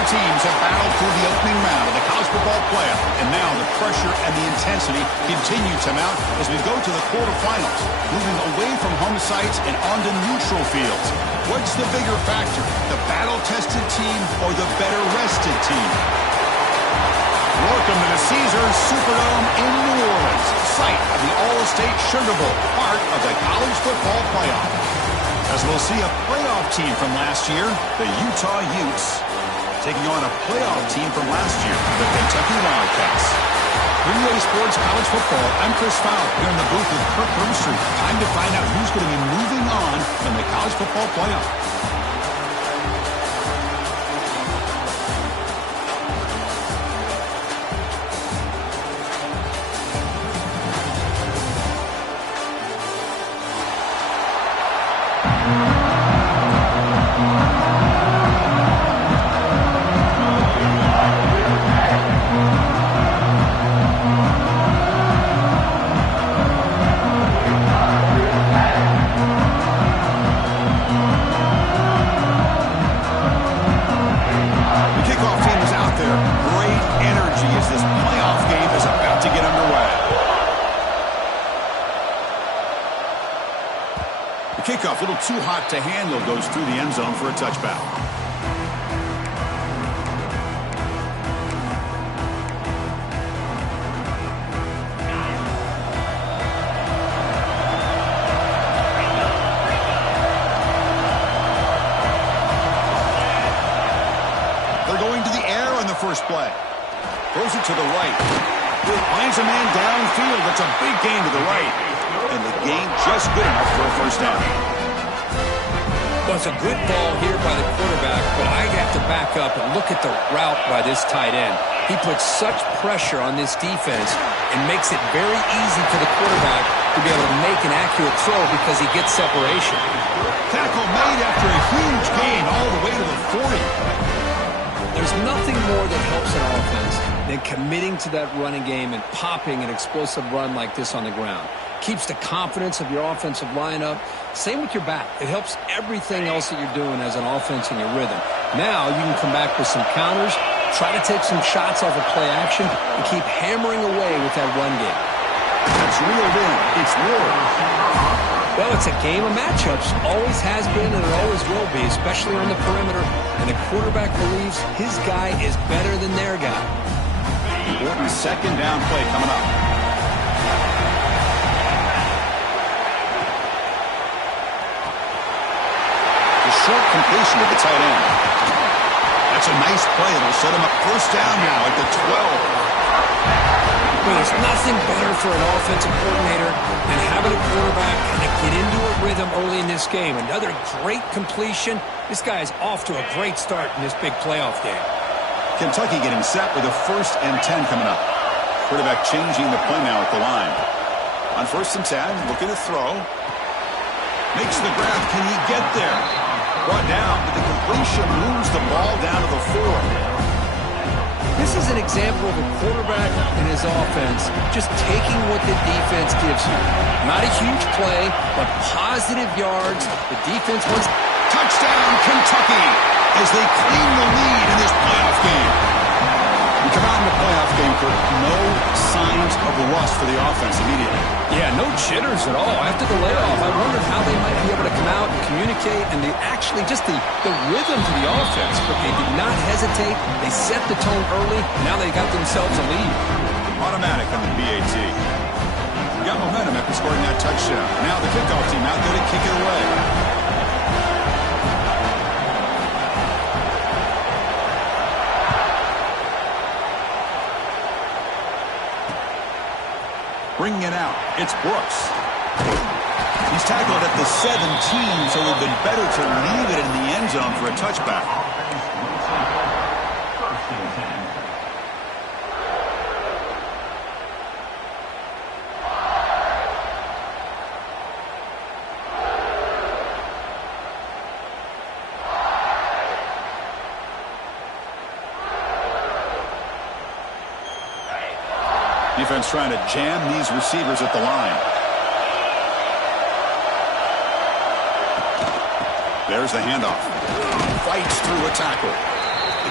Four teams have battled through the opening round of the college football playoff, and now the pressure and the intensity continue to mount as we go to the quarterfinals, moving away from home sites and onto neutral fields. What's the bigger factor, the battle-tested team or the better-rested team? Welcome to the Caesars Superdome in New Orleans, site of the All-State Sugar Bowl, part of the college football playoff. As we'll see a playoff team from last year, the Utah Utes, taking on a playoff team from last year, the Kentucky Wildcats. 3A Sports College Football, I'm Chris Fowler, here in the booth with Kirk Herbstreit. Time to find out who's going to be moving on from the college football playoff. Kickoff, a little too hot to handle, goes through the end zone for a touchback. They're going to the air on the first play. Throws it to the right. Finds a man downfield. That's a big gain to the right. And the gain just good enough for a first down. Well, it's a good ball here by the quarterback, but I'd have to back up and look at the route by this tight end. He puts such pressure on this defense and makes it very easy for the quarterback to be able to make an accurate throw because he gets separation. Tackle made after a huge gain all the way to the 40. There's nothing more that helps an offense than committing to that running game and popping an explosive run like this on the ground. Keeps the confidence of your offensive lineup. Same with your back. It helps everything else that you're doing as an offense in your rhythm. Now you can come back with some counters, try to take some shots off of play action, and keep hammering away with that run game. That's reeled in. It's war. Well, it's a game of matchups. Always has been and it always will be, especially on the perimeter. And the quarterback believes his guy is better than their guy. Important second down play coming up. Short completion to the tight end. That's a nice play. It'll set him up first down now at the 12. Well, there's nothing better for an offensive coordinator than having a quarterback kind of get into a rhythm early in this game. Another great completion. This guy is off to a great start in this big playoff game. Kentucky getting set with a 1st and 10 coming up. Quarterback changing the play now at the line. On 1st and 10, looking to throw. Makes the grab. Can he get there? Brought down, but the completion moves the ball down to the 4. This is an example of a quarterback and his offense just taking what the defense gives you. Not a huge play, but positive yards. The defense wants... Touchdown, Kentucky, as they clean the lead in this playoff game. We come out in the playoff game, Kirk, no signs of rust for the offense immediately. Yeah, no jitters at all. After the layoff, I wondered how they might be able to come out and communicate, and they actually just the rhythm to the offense, but they did not hesitate. They set the tone early. Now they got themselves a lead. Automatic on the BAT. Got momentum after scoring that touchdown. Now the kickoff team out there to kick it away. Bringing it out, it's Brooks. He's tackled at the 17, so it would have been better to leave it in the end zone for a touchback. Defense trying to jam these receivers at the line. There's the handoff. Fights through a tackle.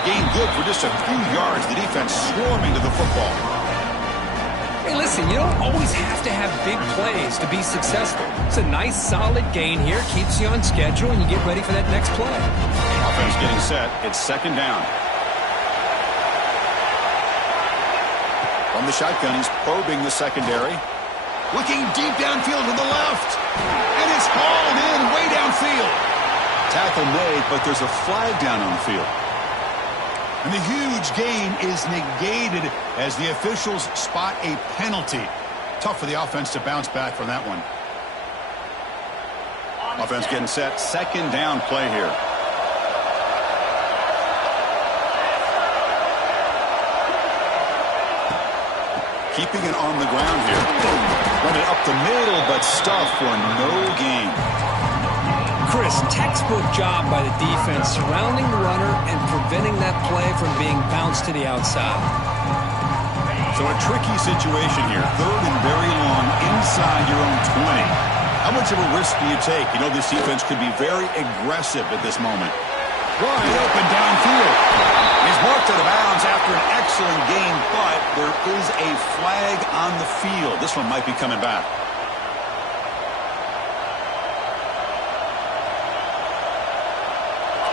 gain good for just a few yards. The defense swarming to the football. Hey, listen, you don't always have to have big plays to be successful. It's a nice, solid gain here. Keeps you on schedule, and you get ready for that next play. Offense getting set. It's second down. From the shotgun, he's probing the secondary. Looking deep downfield to the left. And it's hauled in way downfield. Tackle made, but there's a flag down on the field. And the huge gain is negated as the officials spot a penalty. Tough for the offense to bounce back from that one. Offense getting set. Second down play here. Keeping it on the ground here. Run it up the middle, but stuffed for no gain. Chris, textbook job by the defense surrounding the runner and preventing that play from being bounced to the outside. So a tricky situation here. Third and very long inside your own 20. How much of a risk do you take? You know this defense could be very aggressive at this moment. Wide open downfield. He's marked out of bounds after an excellent gain, but there is a flag on the field. This one might be coming back.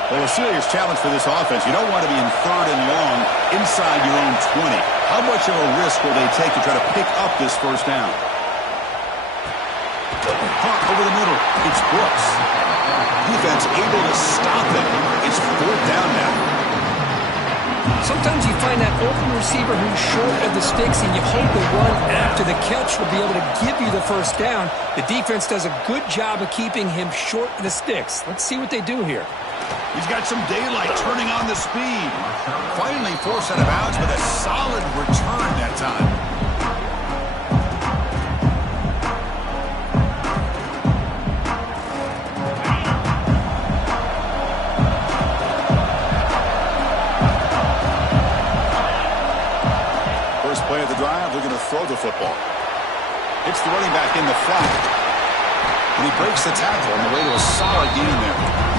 Well, a serious challenge for this offense. You don't want to be in third and long inside your own 20. How much of a risk will they take to try to pick up this first down? Hawk over the middle. It's Brooks. Defense able to stop it. It's fourth down now. Sometimes you find that open receiver who's short of the sticks, and you hope the run after the catch will be able to give you the first down. The defense does a good job of keeping him short of the sticks. Let's see what they do here. He's got some daylight turning on the speed. Finally forced out of bounds with a solid return that time. First play of the drive, they're going to throw the football. It's the running back in the flat. And he breaks the tackle on the way to a solid gain there.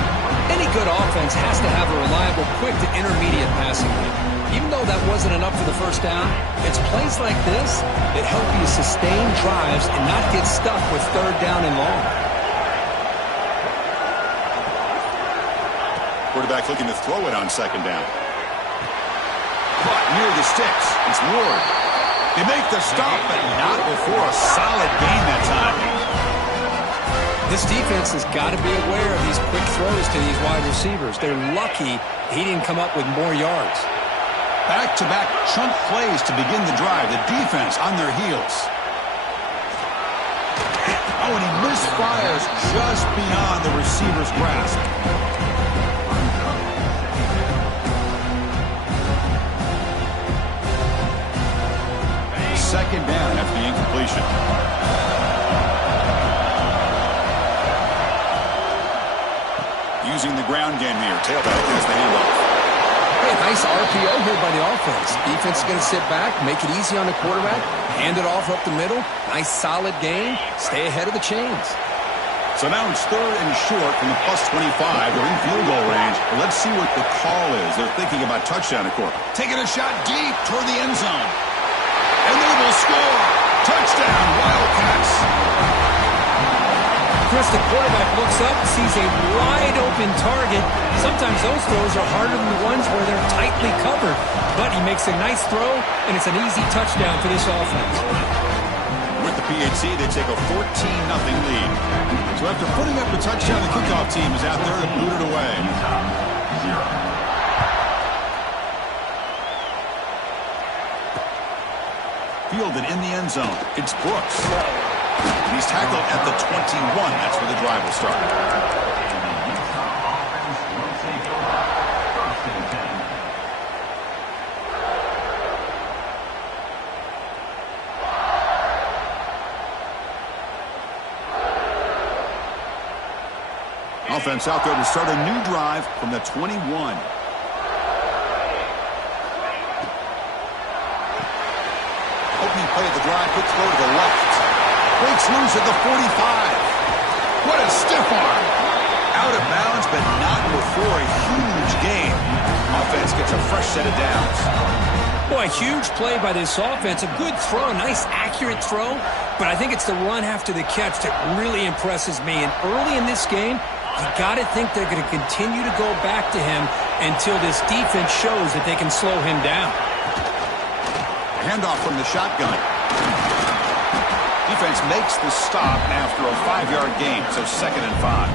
Any good offense has to have a reliable, quick to intermediate passing game. Even though that wasn't enough for the first down, it's plays like this that help you sustain drives and not get stuck with third down and long. Quarterback looking to throw it on second down. But near the sticks, it's Ward. They make the stop, but not before a solid gain that time. This defense has got to be aware of these quick throws to these wide receivers. They're lucky he didn't come up with more yards. Back-to-back chunk plays to begin the drive. The defense on their heels. Oh, and he misfires just beyond the receiver's grasp. Second down after the incompletion. Using the ground game here. Tailback has the handoff. Hey, nice RPO here by the offense. Defense is going to sit back, make it easy on the quarterback, hand it off up the middle. Nice solid gain. Stay ahead of the chains. So now it's third and short from the plus 25. They're in field goal range. Well, let's see what the call is. They're thinking about touchdown, of course. Taking a shot deep toward the end zone. And they will score. Touchdown, Wildcats. Chris, the quarterback looks up, sees a wide-open target. Sometimes those throws are harder than the ones where they're tightly covered. But he makes a nice throw, and it's an easy touchdown for this offense. With the PHC, they take a 14-0 lead. So after putting up the touchdown, the kickoff team is out there to boot it away. Fielded in the end zone. It's Brooks. He's tackled at the 21. That's where the drive will start. Offense out there to start a new drive from the 21. Opening play of the drive, quick throw to the left. Breaks loose at the 45. What a stiff arm. Out of bounds, but not before a huge gain. Offense gets a fresh set of downs. Boy, huge play by this offense. A good throw, a nice accurate throw. But I think it's the run after the catch that really impresses me. And early in this game, you got to think they're going to continue to go back to him until this defense shows that they can slow him down. Handoff from the shotgun. Defense makes the stop after a 5-yard gain, so 2nd and 5.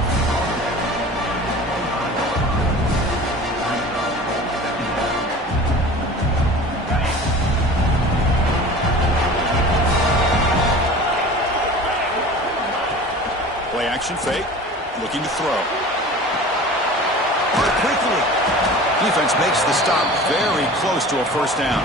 Play action fake, looking to throw. Quickly. Defense makes the stop very close to a first down.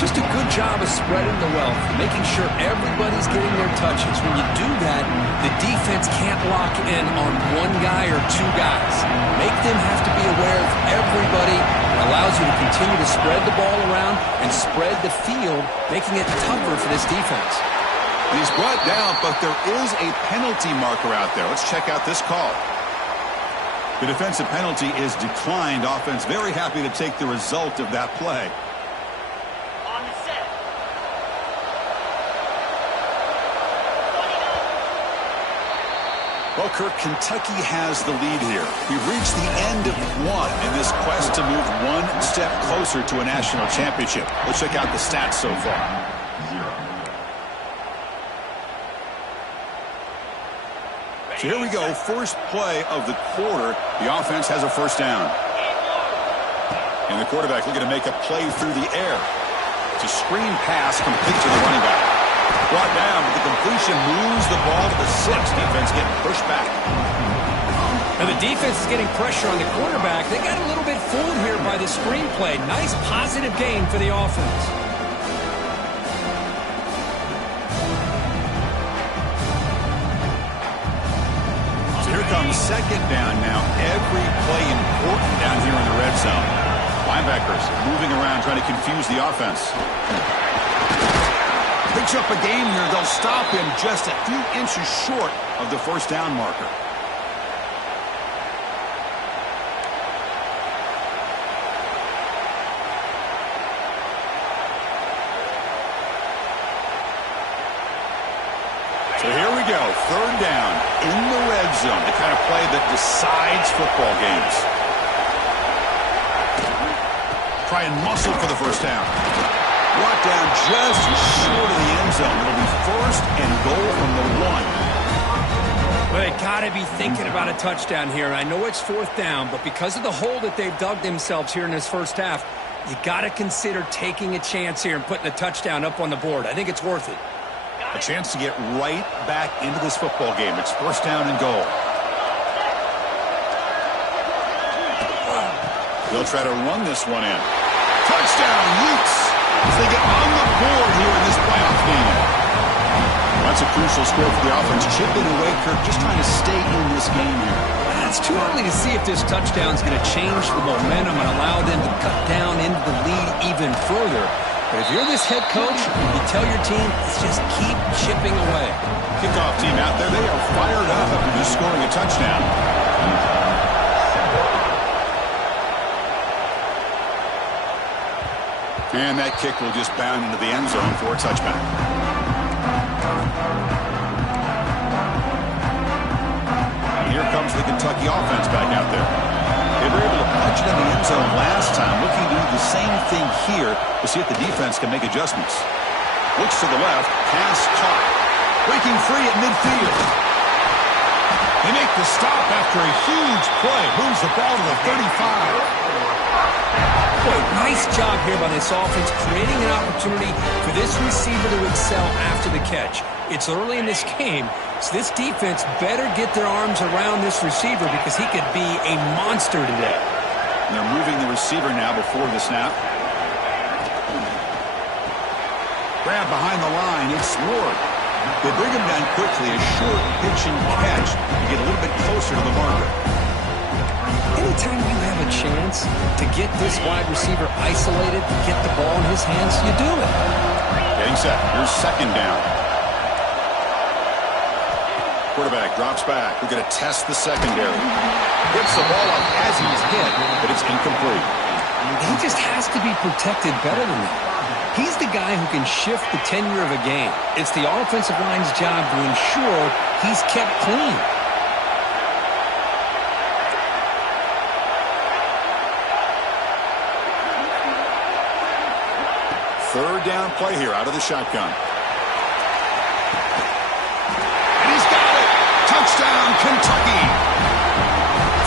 Just a good job of spreading the wealth, making sure everybody's getting their touches. When you do that, the defense can't lock in on one guy or two guys. Make them have to be aware of everybody. It allows you to continue to spread the ball around and spread the field, making it tougher for this defense. He's brought down, but there is a penalty marker out there. Let's check out this call. The defensive penalty is declined. Offense very happy to take the result of that play. On the set. Well, Kirk, Kentucky has the lead here. We've reached the end of one in this quest to move one step closer to a national championship. Let's check out the stats so far. So here we go, first play of the quarter. The offense has a first down. And the quarterback looking to make a play through the air. It's a screen pass complete to the running back. Brought down, but the completion moves the ball to the 6. Defense getting pushed back. Now the defense is getting pressure on the quarterback. They got a little bit fooled here by the screen play. Nice positive gain for the offense. Comes second down now. Every play important down here in the red zone. Linebackers moving around trying to confuse the offense. Picks up a game here. They'll stop him just a few inches short of the first down marker. So here we go, third down in the red zone, the kind of play that decides football games. Try and muscle for the first down. Brought down just short of the end zone. It'll be first and goal from the 1. Well, they got to be thinking about a touchdown here. I know it's 4th down, but because of the hole that they've dug themselves here in this first half, you got to consider taking a chance here and putting a touchdown up on the board. I think it's worth it. A chance to get right back into this football game. It's first down and goal. They'll try to run this one in. Touchdown, Utes, as they get on the board here in this playoff game. That's a crucial score for the offense. Chipping away, Kirk, just trying to stay in this game here. It's too early to see if this touchdown is going to change the momentum and allow them to cut down into the lead even further. But if you're this head coach, you tell your team, let's just keep chipping away. Kickoff team out there, they are fired up after just scoring a touchdown. And that kick will just bound into the end zone for a touchback. And here comes the Kentucky offense back out there. They were able to punch it in the end zone last time. Looking to do the same thing here to see if the defense can make adjustments. Looks to the left. Pass caught. Breaking free at midfield. They make the stop after a huge play. Moves the ball to the 35. Boy, nice job here by this offense, creating an opportunity for this receiver to excel after the catch. It's early in this game, so this defense better get their arms around this receiver because he could be a monster today. And they're moving the receiver now before the snap. Grab behind the line. It's Ward. They bring him down quickly. A short pitch and catch to get a little bit closer to the marker. Anytime you have a chance to get this wide receiver isolated, get the ball in his hands, you do it. Getting set. Here's second down. Quarterback drops back. We're going to test the secondary. Gets the ball up as he's hit, but it's incomplete. He just has to be protected better than that. He's the guy who can shift the tenure of a game. It's the offensive line's job to ensure he's kept clean. Third down play here out of the shotgun. And he's got it. Touchdown, Kentucky.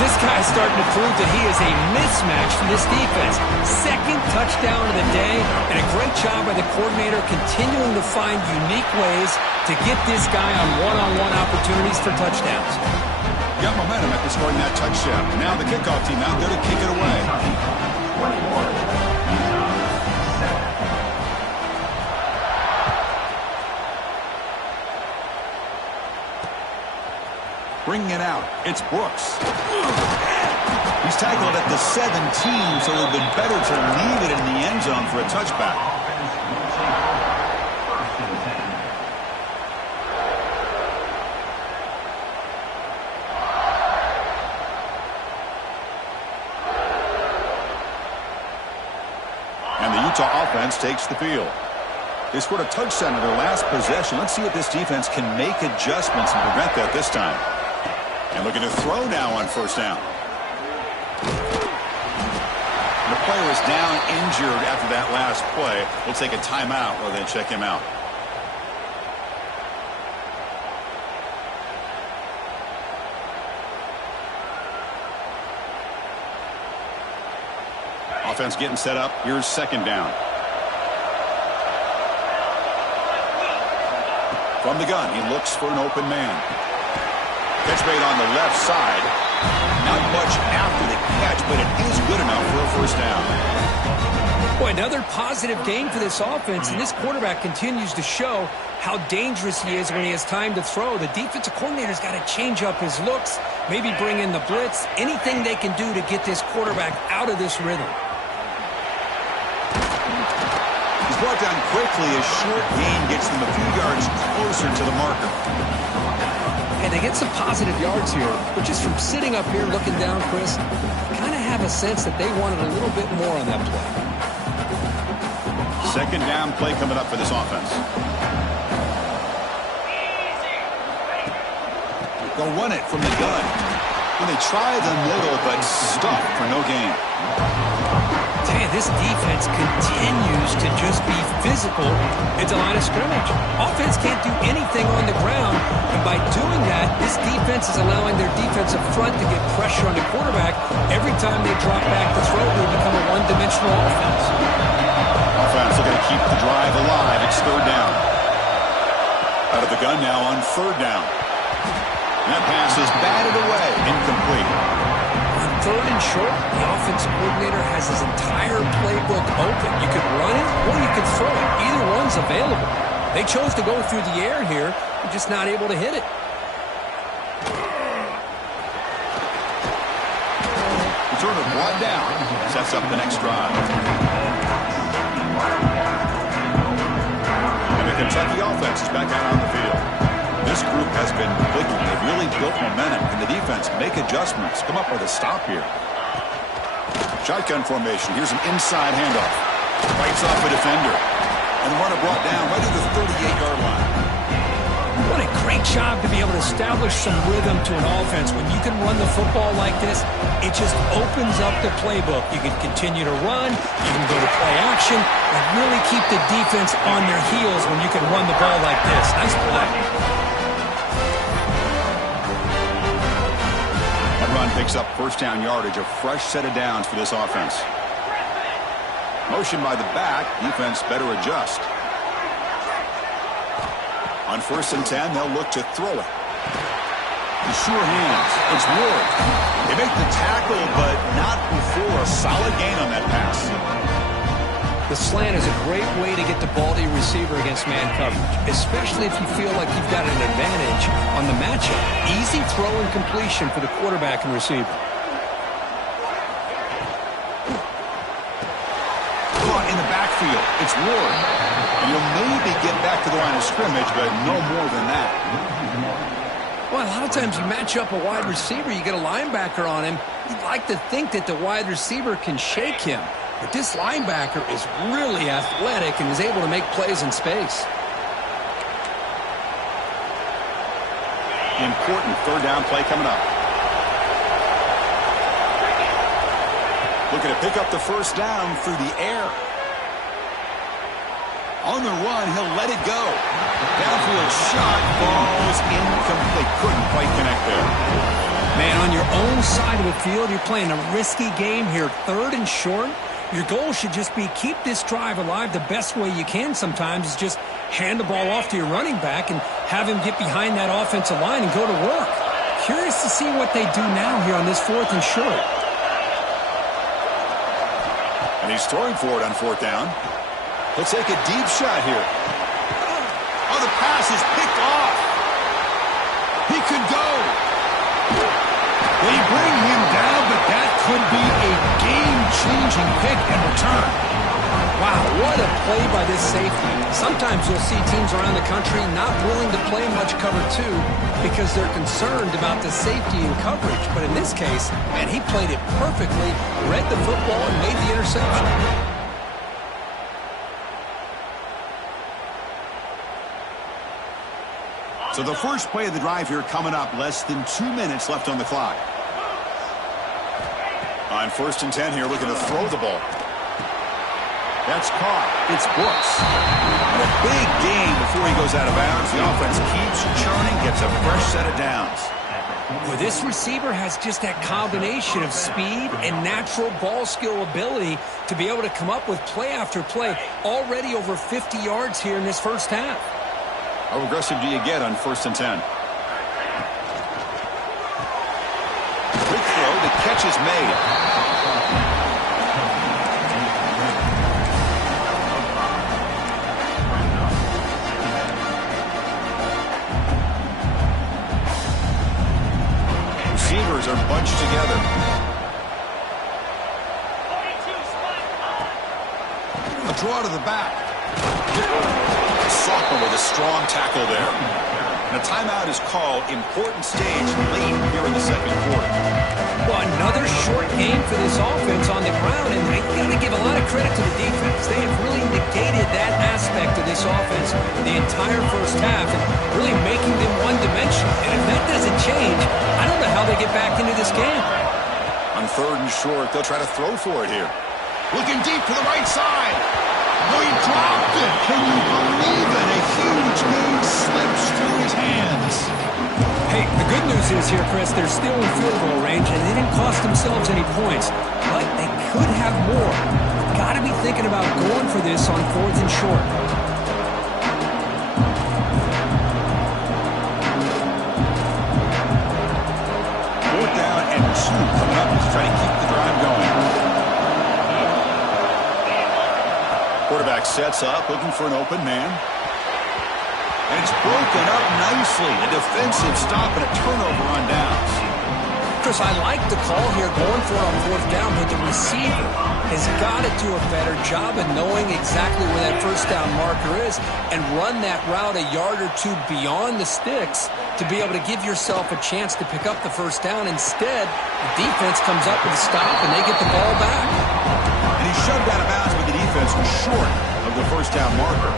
This guy's starting to prove that he is a mismatch for this defense. Second touchdown of the day, and a great job by the coordinator continuing to find unique ways to get this guy on one-on-one opportunities for touchdowns. Got momentum after scoring that touchdown. Now the kickoff team out there to kick it away. Bringing it out, it's Brooks. He's tackled at the 17, so it would have been better to leave it in the end zone for a touchback. And the Utah offense takes the field. They scored a touchdown in their last possession. Let's see if this defense can make adjustments and prevent that this time. And looking to throw now on first down. The player is down injured after that last play. We'll take a timeout rather than check him out. Offense getting set up. Here's second down. From the gun, he looks for an open man. Catch made on the left side. Not much after the catch, but it is good enough for a first down. Boy, another positive game for this offense, and this quarterback continues to show how dangerous he is when he has time to throw. The defensive coordinator's got to change up his looks, maybe bring in the blitz, anything they can do to get this quarterback out of this rhythm. He's brought down quickly. A short gain gets them a few yards closer to the marker. And they get some positive yards here, but just from sitting up here looking down, Chris, kind of have a sense that they wanted a little bit more on that play. Second down play coming up for this offense. They'll run it from the gun. When they try the middle, but stuffed for no gain. Man, this defense continues to just be physical at the line of scrimmage. Offense can't do anything on the ground, and by doing that, this defense is allowing their defensive front to get pressure on the quarterback. Every time they drop back to throw, they become a one-dimensional offense. Offense looking to keep the drive alive. It's third down. Out of the gun now on third down. And that pass is batted away, incomplete. Third and short, the offensive coordinator has his entire playbook open. You could run it or you could throw it. Either one's available. They chose to go through the air here. They're just not able to hit it. Returner brought down. Sets up the next drive. And the Kentucky offense is back out on the field. This group has been clicking. They've really built momentum. And the defense make adjustments. Come up with a stop here. Shotgun formation. Here's an inside handoff. Fights off a defender. And the runner brought down right at the 38-yard line. What a great job to be able to establish some rhythm to an offense. When you can run the football like this, it just opens up the playbook. You can continue to run. You can go to play action. And really keep the defense on their heels when you can run the ball like this. Nice play. Run picks up first down yardage, a fresh set of downs for this offense. Motion by the back, defense better adjust. On 1st and 10, they'll look to throw it. The sure hands, it's Ward. They make the tackle, but not before a solid gain on that pass. The slant is a great way to get the ball to your receiver against man coverage, especially if you feel like you've got an advantage on the matchup. Easy throw and completion for the quarterback and receiver. Caught in the backfield. It's Ward. And you'll maybe get back to the line of scrimmage, but no more than that. Well, a lot of times you match up a wide receiver, you get a linebacker on him. You'd like to think that the wide receiver can shake him. But this linebacker is really athletic and is able to make plays in space. Important third down play coming up. Looking to pick up the first down through the air. On the run, he'll let it go. Downfield shot falls incomplete. Couldn't quite connect there. Man, on your own side of the field, you're playing a risky game here. 3rd and short. Your goal should just be keep this drive alive the best way you can sometimes is just hand the ball off to your running back and have him get behind that offensive line and go to work. Curious to see what they do now here on this 4th and short. And he's throwing for it on 4th down. He'll take a deep shot here. Oh, the pass is picked off. He could go. They bring him down, but that could be a game-changing pick in return. Wow, what a play by this safety. Sometimes you'll see teams around the country not willing to play much cover 2 because they're concerned about the safety and coverage. But in this case, man, he played it perfectly, read the football, and made the interception. So the first play of the drive here coming up, less than 2 minutes left on the clock. On 1st and 10 here, looking to throw the ball. That's caught. It's Brooks. And a big gain before he goes out of bounds. The offense keeps churning, gets a fresh set of downs. Well, this receiver has just that combination of speed and natural ball skill ability to be able to come up with play after play. Already over 50 yards here in this first half. How aggressive do you get on 1st and 10? Quick throw. The catch is made. Receivers are bunched together. 42 spot. A draw to the back. Sophomore with a strong tackle there. And a timeout is called. Important stage late here in the 2nd quarter. Well, another short game for this offense on the ground, and they got to give a lot of credit to the defense. They have really negated that aspect of this offense the entire first half and really making them one-dimensional. And if that doesn't change, I don't know how they get back into this game. On 3rd and short, they'll try to throw for it here. Looking deep to the right side. Oh, he dropped it. Can you believe it? A huge gain slips through his hands. Hey, the good news is here, Chris, they're still in field goal range, and they didn't cost themselves any points. But they could have more. Got to be thinking about going for this on 4th and short. 4th down and 2 coming up to try to keep the drive going. Quarterback sets up, looking for an open man. And it's broken up nicely. A defensive stop and a turnover on downs. Chris, I like the call here going for it on 4th down, but the receiver has got to do a better job of knowing exactly where that first down marker is and run that route a yard or 2 beyond the sticks to be able to give yourself a chance to pick up the first down. Instead, the defense comes up with a stop and they get the ball back. And he shoved out of bounds, but the defense was short of the first down marker.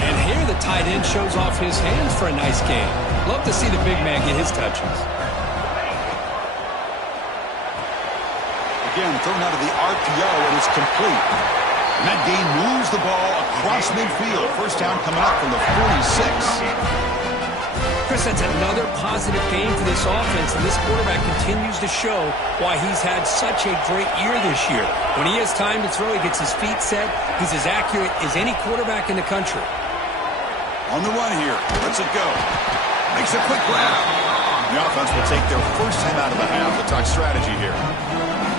And here the tight end shows off his hands for a nice game. Love to see the big man get his touches. Again, thrown out of the RPO, and it's complete. And that gain moves the ball across midfield. First down coming up from the 46. Chris, that's another positive game for this offense, and this quarterback continues to show why he's had such a great year this year. When he has time to throw, he gets his feet set. He's as accurate as any quarterback in the country. On the run here. Lets it go. Makes a quick grab. The offense will take their first time out of the half to talk strategy here.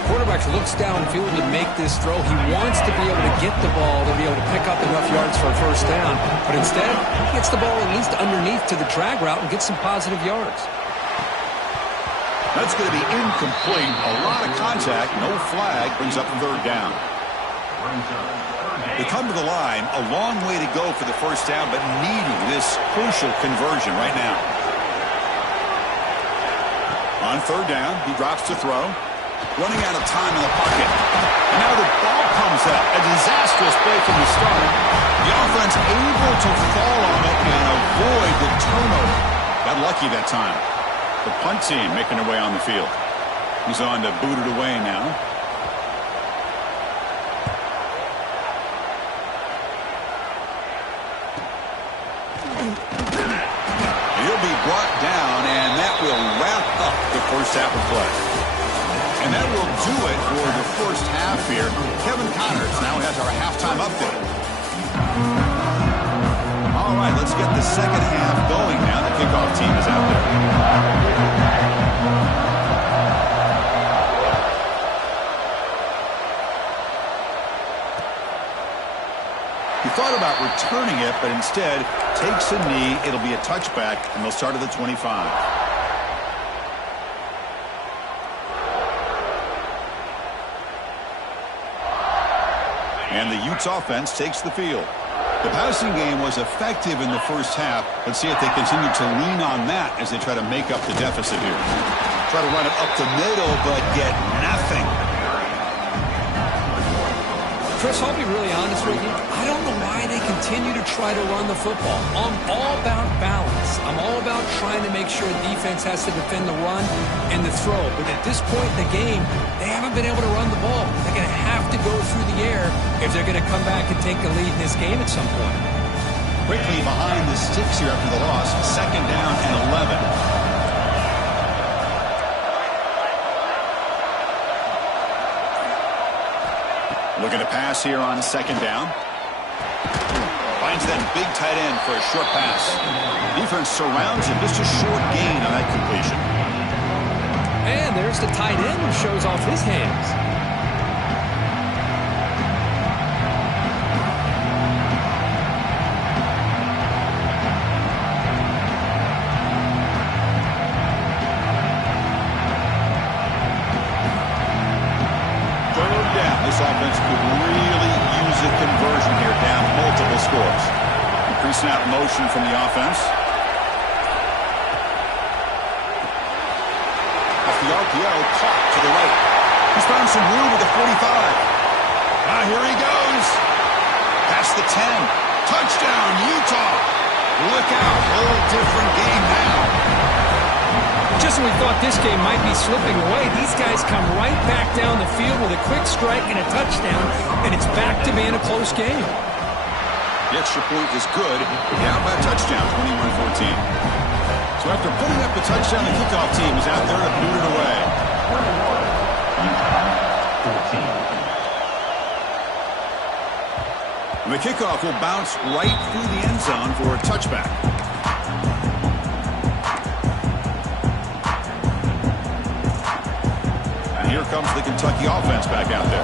Quarterback looks downfield to make this throw. He wants to be able to get the ball to be able to pick up enough yards for a first down. But instead, he gets the ball at least underneath to the drag route and gets some positive yards. That's going to be incomplete. A lot of contact. No flag. Brings up the 3rd down. They come to the line. A long way to go for the first down, but needing this crucial conversion right now. On 3rd down, he drops to throw. Running out of time in the pocket. And now the ball comes up. A disastrous play from the start. The offense able to fall on it and avoid the turnover. Got lucky that time. The punt team making their way on the field. He's on to boot it away now. He'll be brought down, and that will wrap up the first half of play. And that will do it for the first half here. Kevin Connors now has our halftime update. All right, let's get the second half going now. The kickoff team is out there. He thought about returning it, but instead takes a knee. It'll be a touchback, and they'll start at the 25. And the Utes offense takes the field. The passing game was effective in the first half. Let's see if they continue to lean on that as they try to make up the deficit here. Try to run it up the middle, but get nothing. Chris, I'll be really honest with you. I don't know why they continue to try to run the football. I'm all about balance. I'm all about trying to make sure defense has to defend the run and the throw. But at this point in the game, they haven't been able to run the ball. They're going to have to go through the air if they're going to come back and take the lead in this game at some point. Quickly behind the sticks here after the loss. Second down and 11. Looking to pass here on second down. Finds that big tight end for a short pass. Defense surrounds him. Just a short gain on that completion. And there's the tight end who shows off his hands. Offense could really use a conversion here, down multiple scores. Increasing out motion from the offense. Off the RPO, caught to the right. He's found some room with the 45. Here he goes. Past the 10. Touchdown, Utah. Look out, whole different game now. Just when we thought this game might be slipping away, these guys come right back down the field with a quick strike and a touchdown, and it's back to being a close game. The extra point is good. Down by a touchdown, 21-14. So after putting up the touchdown, the kickoff team is out there to boot it away. And the kickoff will bounce right through the end zone for a touchback. Here comes the Kentucky offense back out there.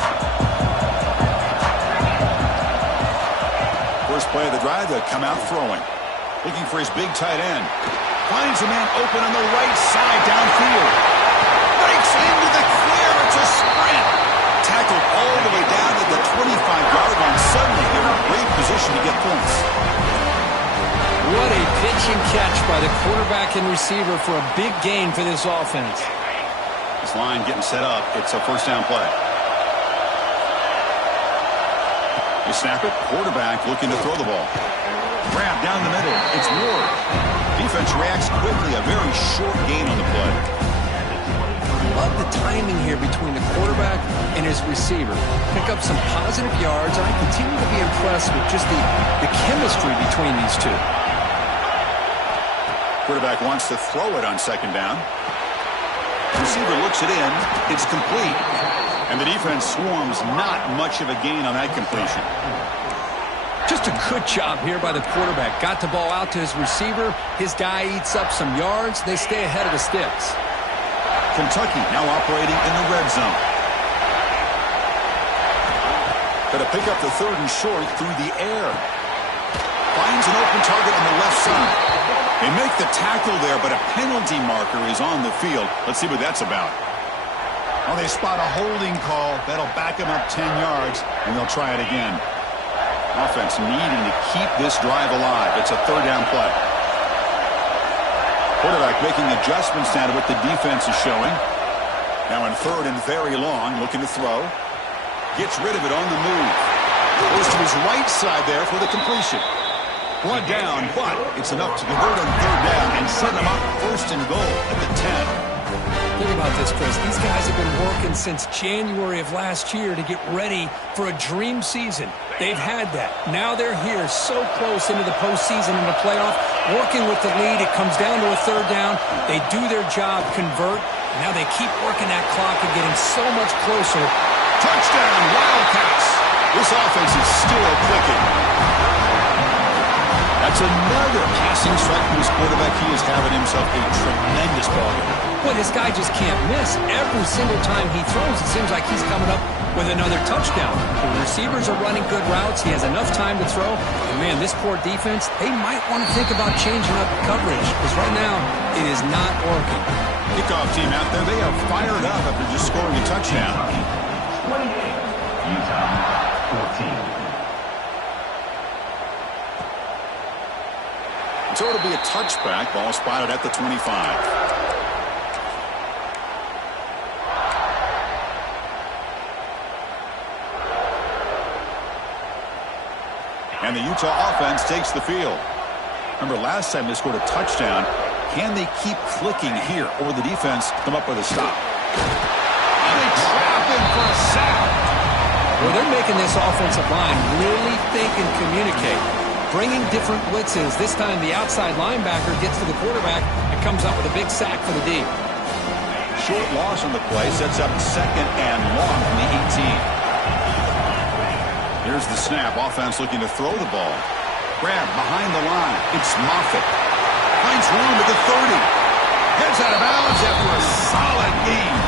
First play of the drive, they'll come out throwing. Looking for his big tight end. Finds a man open on the right side downfield. Breaks into the clear. It's a sprint. Tackled all the way down to the 25-yard line. Suddenly, they're in great position to get points. What a pitch and catch by the quarterback and receiver for a big gain for this offense. This line getting set up. It's a first down play. They snap it. Quarterback looking to throw the ball. Grab down the middle. It's Ward. Defense reacts quickly. A very short gain on the play. I love the timing here between the quarterback and his receiver. Pick up some positive yards, and I continue to be impressed with just the chemistry between these two. Quarterback wants to throw it on second down. Receiver looks it in. It's complete. And the defense swarms. Not much of a gain on that completion. Just a good job here by the quarterback. Got the ball out to his receiver. His guy eats up some yards. They stay ahead of the sticks. Kentucky now operating in the red zone. Got to pick up the third and short through the air. Finds an open target on the left side. They make the tackle there, but a penalty marker is on the field. Let's see what that's about. Well, they spot a holding call. That'll back them up 10 yards, and they'll try it again. Offense needing to keep this drive alive. It's a third down play. Quarterback making adjustments now to what the defense is showing. Now in third and very long, looking to throw. Gets rid of it on the move. Goes to his right side there for the completion. One down, but it's enough to convert on third down and set them up first and goal at the 10. Think about this, Chris. These guys have been working since January of last year to get ready for a dream season. They've had that. Now they're here so close into the postseason and the playoff, working with the lead. It comes down to a third down. They do their job, convert. Now they keep working that clock and getting so much closer. Touchdown, Wildcats. This offense is still clicking. That's another passing strike from his quarterback. He is having himself a tremendous ballgame. Boy, this guy just can't miss. Every single time he throws, it seems like he's coming up with another touchdown. The receivers are running good routes. He has enough time to throw. And, man, this poor defense, they might want to think about changing up coverage because right now it is not working. Kickoff team out there, they are fired up after just scoring a touchdown. 28, Utah 14. So it'll be a touchback. Ball spotted at the 25. And the Utah offense takes the field. Remember, last time they scored a touchdown. Can they keep clicking here, or the defense come up with a stop? And they trap him for a sack. Well, they're making this offensive line really think and communicate. Bringing different blitzes. This time the outside linebacker gets to the quarterback and comes up with a big sack for the D. Short loss on the play sets up second and long from the 18. Here's the snap. Offense looking to throw the ball. Grab behind the line. It's Moffitt. Finds room at the 30. Heads out of bounds after a solid game.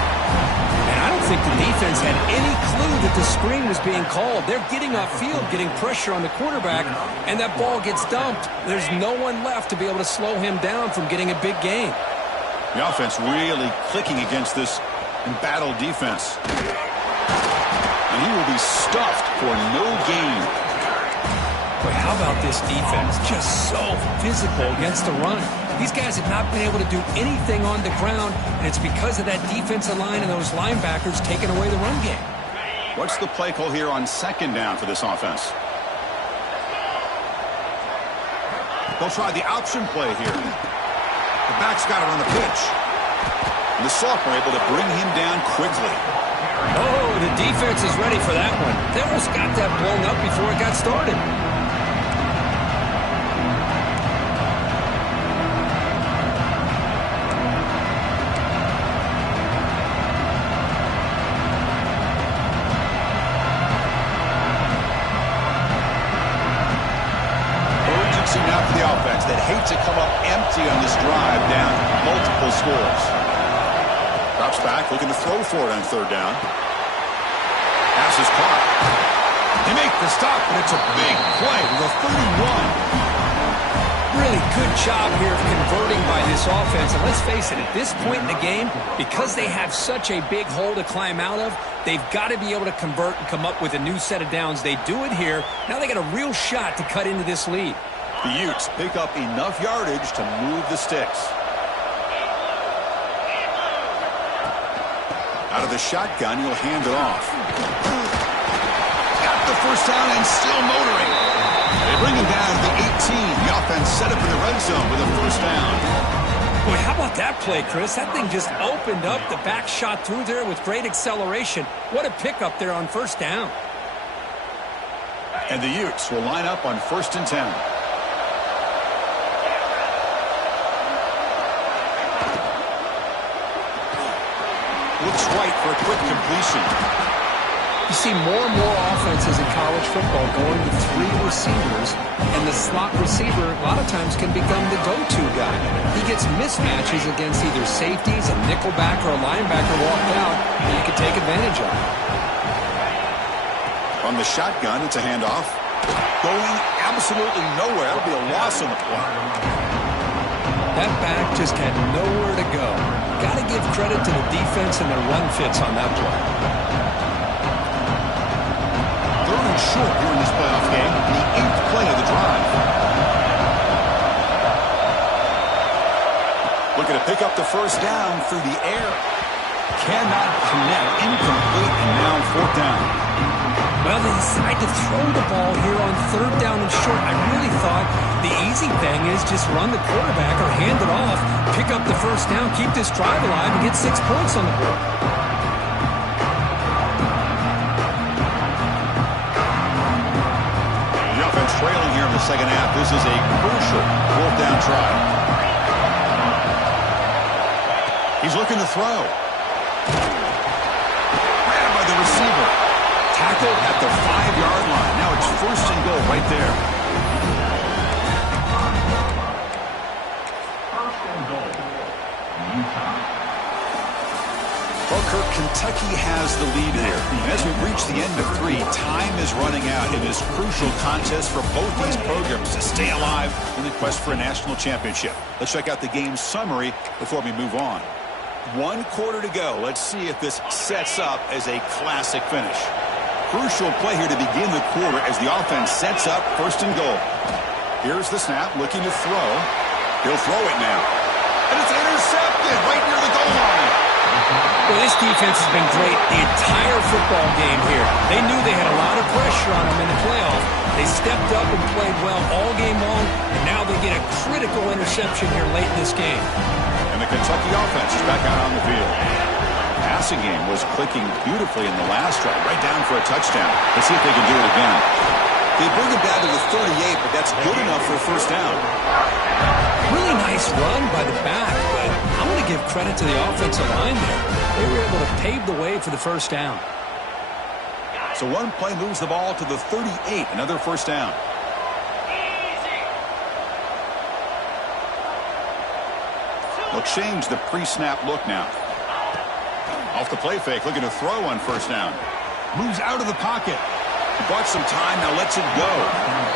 And I don't think the defense had any clue that the screen was being called. They're getting upfield, getting pressure on the quarterback, and that ball gets dumped. There's no one left to be able to slow him down from getting a big gain. The offense really clicking against this embattled defense. And he will be stuffed for no gain. But how about this defense? Just so physical against the run. These guys have not been able to do anything on the ground, and it's because of that defensive line and those linebackers taking away the run game. What's the play call here on second down for this offense? They'll try the option play here. The back's got it on the pitch. And the sophomore able to bring him down quickly. Oh, the defense is ready for that one. They almost got that blown up before it got started. Urgency now for the offense that hate to come up empty on this drive down multiple scores. Drops back, looking to throw for it on third down. Pass is caught. They make the stop, but it's a big play to the 31. Really good job here of converting by this offense. And let's face it, at this point in the game, because they have such a big hole to climb out of, they've got to be able to convert and come up with a new set of downs. They do it here. Now they got a real shot to cut into this lead. The Utes pick up enough yardage to move the sticks. Out of the shotgun, he'll hand it off. Got the first down and still motoring. They bring him down to the 18. The offense set up in the red zone with a first down. Boy, how about that play, Chris? That thing just opened up. The back shot through there with great acceleration. What a pickup there on first down. And the Utes will line up on 1st and 10. Looks right for a quick completion. You see more and more offenses in college football going to 3 receivers, and the slot receiver a lot of times can become the go-to guy. He gets mismatches against either safeties, a nickelback, or a linebacker walked out, and you can take advantage of it. On the shotgun, it's a handoff. Going absolutely nowhere. That'll be a loss on the play. That back just had nowhere to go. Got to give credit to the defense and their run fits on that play. 3rd and short here in this playoff game. The 8th play of the drive. Looking to pick up the first down through the air. cannot connect. Incomplete, and now fourth down. Well, they decide to throw the ball here on third down and short. I really thought the easy thing is just run the quarterback or hand it off, pick up the first down, keep this drive alive, and get 6 points on the board. The offense trailing here in the second half. This is a crucial fourth down try. He's looking to throw. Grabbed by the receiver. Tackled at the 5-yard line. Now it's first and goal right there. First and goal. Utah. Well, Kirk, Kentucky has the lead here. And as we reach the end of 3, time is running out in this crucial contest for both these programs to stay alive in the quest for a national championship. Let's check out the game summary before we move on. 1 quarter to go. Let's see if this sets up as a classic finish. Crucial play here to begin the quarter as the offense sets up first and goal. Here's the snap, looking to throw. He'll throw it now. And it's intercepted right near the goal line. Well, this defense has been great the entire football game here. They knew they had a lot of pressure on them in the playoff. They stepped up and played well all game long, and now they get a critical interception here late in this game. And the Kentucky offense is back out on the field. Passing game was clicking beautifully in the last drive, right down for a touchdown. Let's see if they can do it again. They bring it down to the 38, but that's good enough for a first down. Really nice run by the back, but I'm going to give credit to the offensive line there. They were able to pave the way for the first down. So one play moves the ball to the 38, another first down. They'll change the pre-snap look now. Off the play fake, looking to throw on first down. Moves out of the pocket. Bought some time, now lets it go.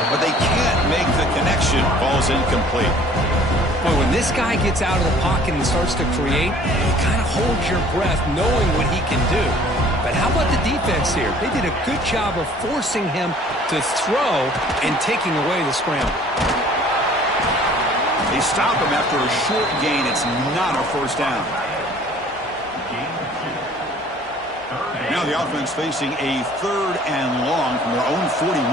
But they can't make the connection. Ball's incomplete. Well, when this guy gets out of the pocket and starts to create, you kind of hold your breath knowing what he can do. But how about the defense here? They did a good job of forcing him to throw and taking away the scramble. They stop him after a short gain. It's not a first down. Now the offense facing a third and long from their own 41.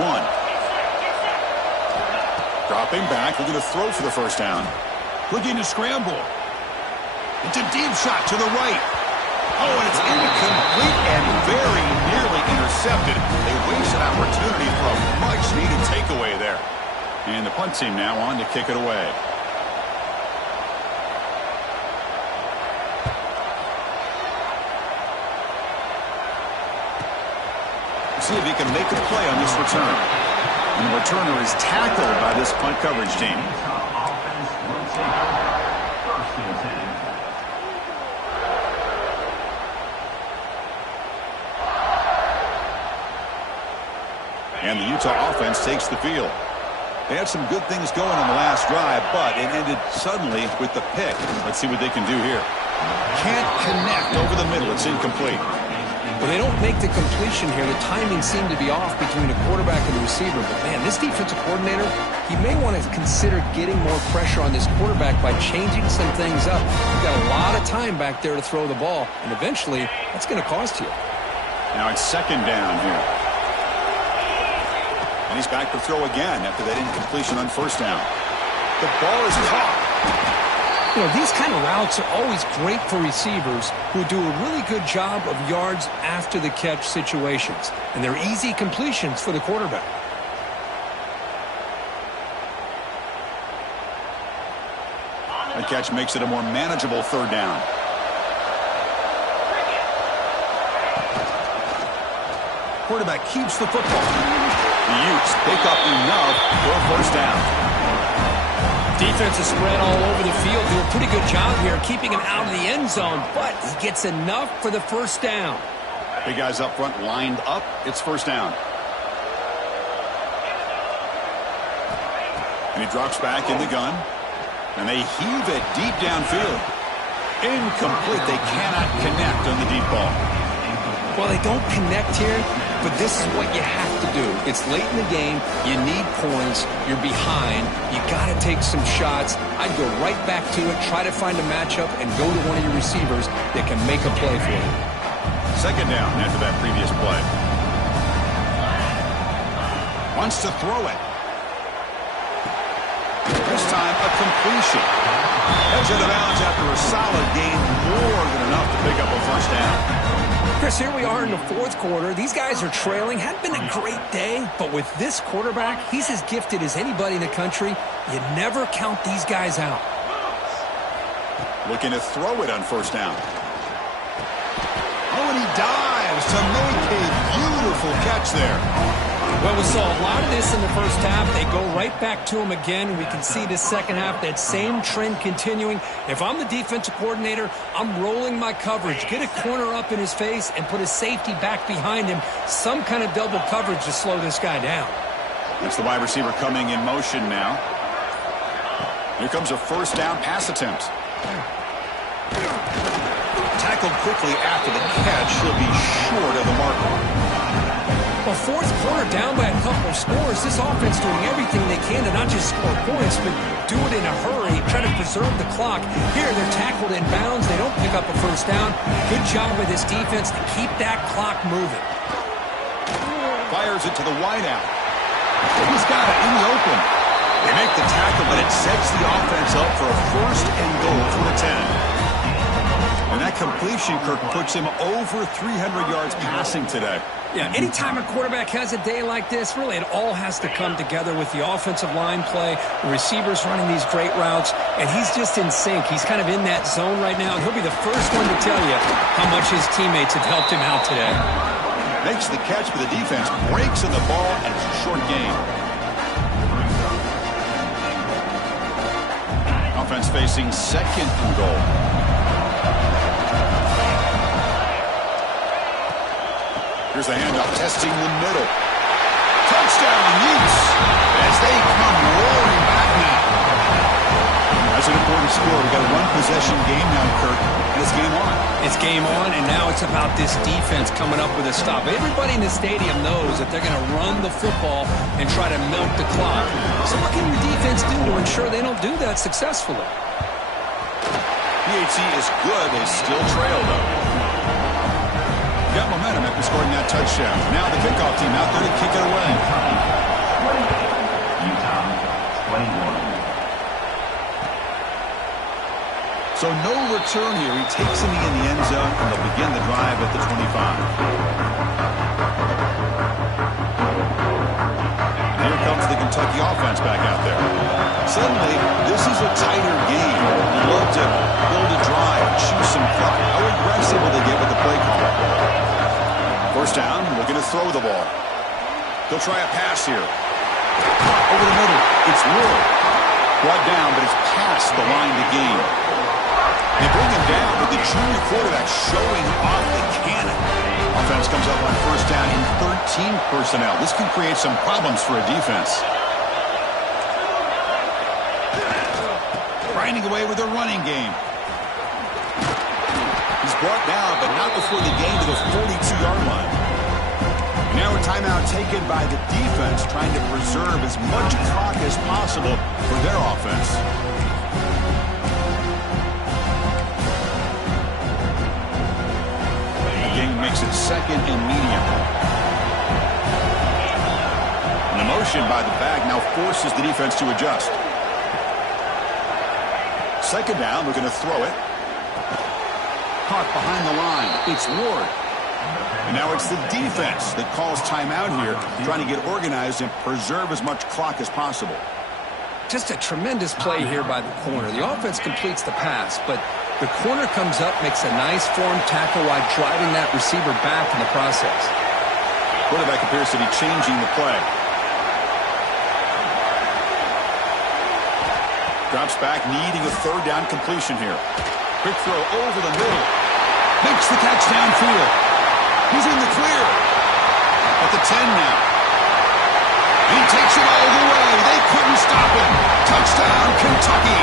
Dropping back, looking to throw for the first down. Looking to scramble. It's a deep shot to the right. Oh, and it's incomplete and very nearly intercepted. They wasted opportunity for a much-needed takeaway there. And the punt team now on to kick it away. See if he can make a play on this return. And the returner is tackled by this punt coverage team. And the Utah offense takes the field. They had some good things going on the last drive, but it ended suddenly with the pick. Let's see what they can do here. Can't connect over the middle. It's incomplete. Well, they don't make the completion here. The timing seemed to be off between the quarterback and the receiver. But, man, this defensive coordinator, he may want to consider getting more pressure on this quarterback by changing some things up. You've got a lot of time back there to throw the ball, and eventually that's going to cost you. Now it's second down here. And he's back to throw again after that incompletion on first down. The ball is caught. You know, these kind of routes are always great for receivers who do a really good job of yards after the catch situations. And they're easy completions for the quarterback. The catch makes it a more manageable third down. Quarterback keeps the football. The Utes pick up enough for a first down. Defense is spread all over the field. Do a pretty good job here keeping him out of the end zone, but he gets enough for the first down. Big guys up front lined up. It's first down. And he drops back in the gun. And they heave it deep downfield. Incomplete. They cannot connect on the deep ball. Well, they don't connect here. but this is what you have to do. It's late in the game. You need points. You're behind. You got to take some shots. I'd go right back to it, try to find a matchup, and go to one of your receivers that can make a play for you. Second down after that previous play. Wants to throw it. This time, a completion. Edge out of bounds after a solid gain, more than enough to pick up a first down. Chris, here we are in the fourth quarter. These guys are trailing. Hadn't been a great day, but with this quarterback, he's as gifted as anybody in the country. You never count these guys out. Looking to throw it on first down. Oh, and he dives to make a beautiful catch there. Well, we saw a lot of this in the first half. They go right back to him again. We can see the second half, that same trend continuing. If I'm the defensive coordinator, I'm rolling my coverage. Get a corner up in his face and put a safety back behind him. Some kind of double coverage to slow this guy down. That's the wide receiver coming in motion now. Here comes a first down pass attempt. Tackled quickly after the catch. He'll be short of the marker. Well, fourth quarter down by a couple of scores. This offense doing everything they can to not just score points, but do it in a hurry, try to preserve the clock. Here, they're tackled in bounds. They don't pick up a first down. Good job by this defense to keep that clock moving. Fires it to the wideout. He's got it in the open. They make the tackle, but it sets the offense up for a first and goal from the 10. And that completion, Kirk, puts him over 300 yards passing today. Yeah, anytime a quarterback has a day like this, really it all has to come together with the offensive line play, the receivers running these great routes, and he's just in sync. He's kind of in that zone right now, and he'll be the first one to tell you how much his teammates have helped him out today. Makes the catch for the defense, breaks in the ball, and it's a short game. Offense facing second and goal. Here's the handoff, testing the middle. Touchdown, Utes, as they come roaring back now. That's an important score. We've got a one-possession game now, Kirk, and it's game on. It's game on, and now it's about this defense coming up with a stop. Everybody in the stadium knows that they're going to run the football and try to milk the clock. So what can your defense do to ensure they don't do that successfully? PHC is good. They still trail, though. Got momentum after scoring that touchdown. Now the kickoff team out there to kick it away. Utah 21. So no return here. He takes him in the end zone, and they'll begin the drive at the 25. And here comes the Kentucky offense back out there. Suddenly, this is a tighter game. You love to build a drive, choose some clock. How aggressive will they get with the play call? First down, looking to throw the ball. They'll try a pass here. Over the middle, it's Ward. Brought down, but it's past the line to gain. They bring him down with the junior quarterback showing off the cannon. Offense comes up on first down in 13 personnel. This can create some problems for a defense. Grinding away with a running game. He's brought down, but not before the gain to the 42-yard line. Now a timeout taken by the defense, trying to preserve as much clock as possible for their offense. The game makes it second and medium. And the motion by the back now forces the defense to adjust. Second down, looking to throw it. Caught behind the line. It's Ward. And now it's the defense that calls timeout here, trying to get organized and preserve as much clock as possible. Just a tremendous play here by the corner. The offense completes the pass, but the corner comes up, makes a nice form tackle while driving that receiver back in the process. Quarterback appears to be changing the play. Drops back, needing a third down completion here. Quick throw over the middle. Makes the catch downfield. He's in the clear. At the 10 now. He takes it all the way. They couldn't stop him. Touchdown, Kentucky.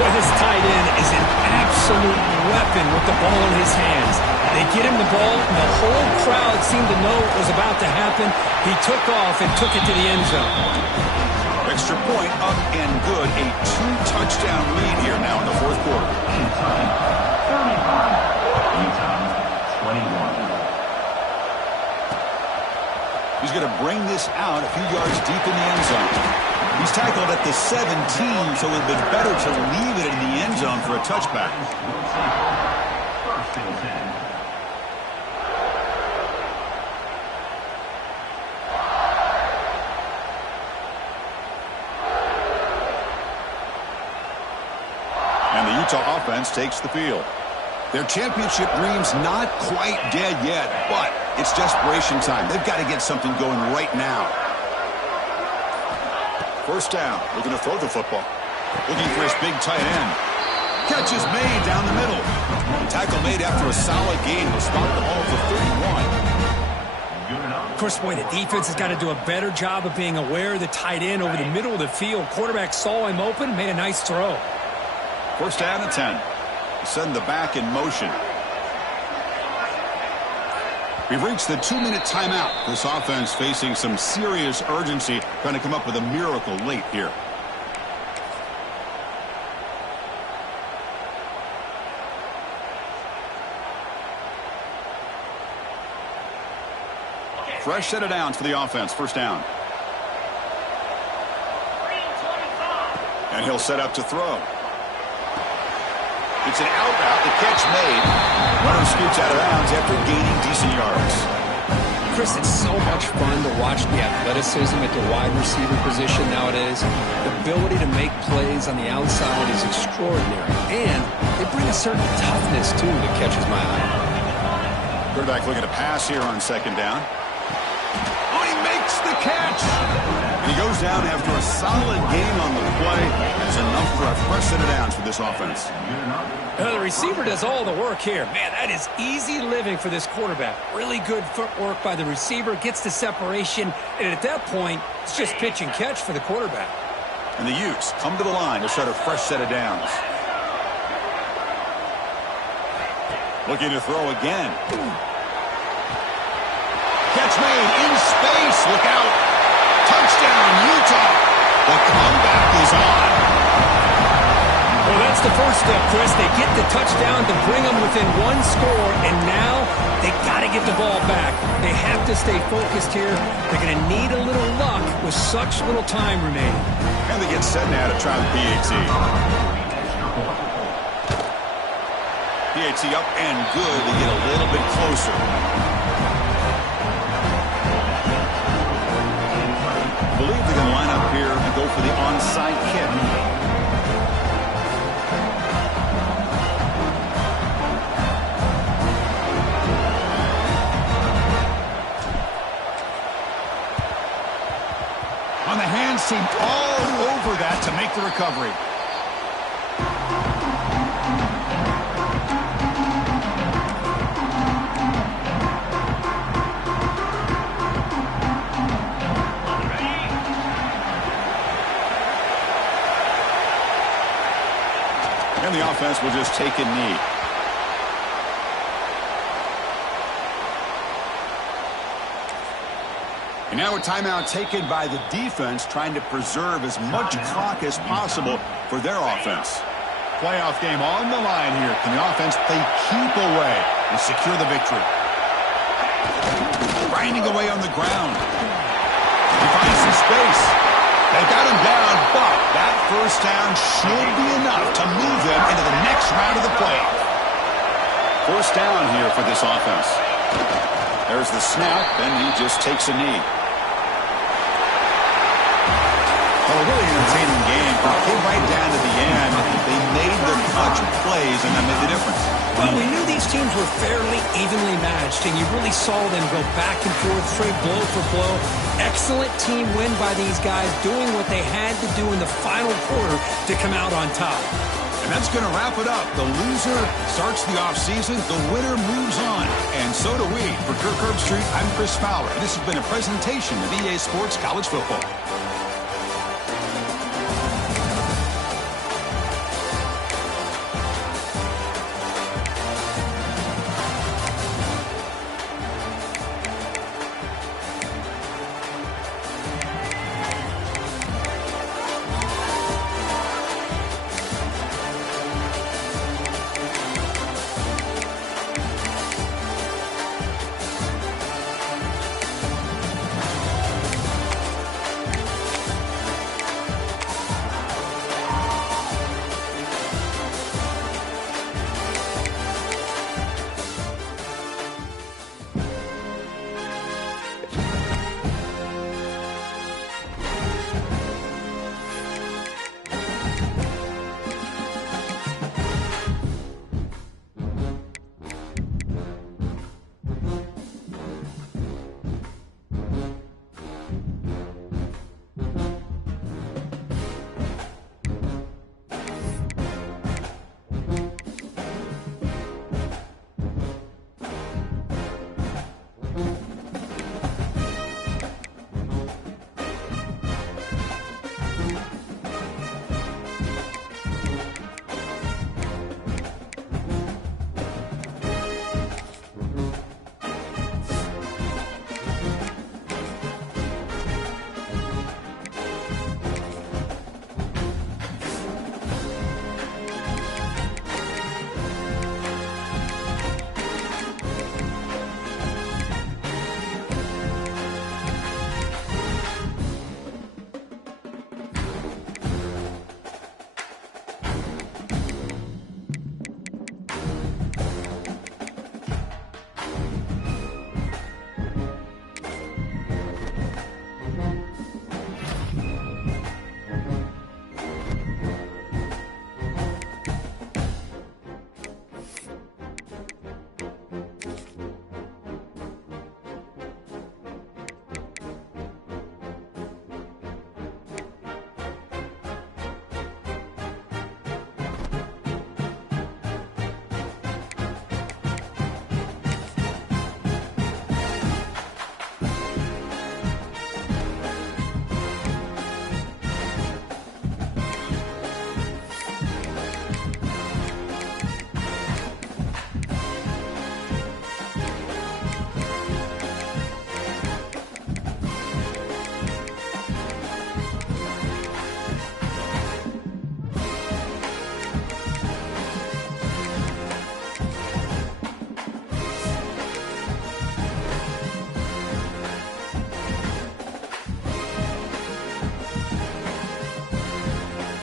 Boy, this tight end is an absolute weapon with the ball in his hands. They get him the ball, and the whole crowd seemed to know what was about to happen. He took off and took it to the end zone. Extra point up and good. A 2-touchdown lead here now in the fourth quarter. Kentucky 35, Utah 21. He's going to bring this out a few yards deep in the end zone. He's tackled at the 17, so it would have been better to leave it in the end zone for a touchback. First and 10. And the Utah offense takes the field. Their championship dream's not quite dead yet, but it's desperation time. They've got to get something going right now. First down, looking to throw the football. Looking for his big tight end. Catch is made down the middle. Tackle made after a solid gain. Will start the ball for 31. Of course, boy, the defense has got to do a better job of being aware of the tight end over the middle of the field. Quarterback saw him open, made a nice throw. First down and 10. Send the back in motion. We've reached the 2-minute timeout. This offense facing some serious urgency, trying to come up with a miracle late here. Fresh set of downs for the offense. First down. And he'll set up to throw. It's an out route. The catch made. Runner scoots out of bounds after gaining decent yards. Chris, it's so much fun to watch the athleticism at the wide receiver position nowadays. The ability to make plays on the outside is extraordinary. And they bring a certain toughness, too, that catches my eye. Quarterback looking to pass here on second down. Oh, he makes the catch! And he goes down after a solid game on the play. That's enough for a fresh set of downs for this offense. The receiver does all the work here. Man, that is easy living for this quarterback. Really good footwork by the receiver, gets the separation, and at that point, it's just pitch and catch for the quarterback. And the Utes come to the line to start a fresh set of downs. Looking to throw again. Catch made in space. Look out. Touchdown, Utah. The comeback is on. Well, that's the first step, Chris. They get the touchdown to bring them within one score, and now they got to get the ball back. They have to stay focused here. They're going to need a little luck with such little time remaining. And they get set now to try the PAT. PAT up and good to get a little bit closer. I believe they're going to line up here and go for the onside kick. On the hands team all over that to make the recovery. And the offense will just take a knee. And now a timeout taken by the defense, trying to preserve as much clock as possible for their offense. Playoff game on the line here. Can the offense play keep away and secure the victory? Grinding away on the ground. He finds some space. They got him down, but that first down should be enough to move them into the next round of the playoff. First down here for this offense. There's the snap, and he just takes a knee. Well, a really entertaining game. It came right down to the end. They made the clutch plays, and that made the difference. Well, we knew these teams were fairly evenly matched, and you really saw them go back and forth, trade blow for blow. Excellent team win by these guys, doing what they had to do in the final quarter to come out on top. And that's going to wrap it up. The loser starts the offseason. The winner moves on. And so do we. For Kirk Herbstreit, I'm Chris Fowler. This has been a presentation of EA Sports College Football.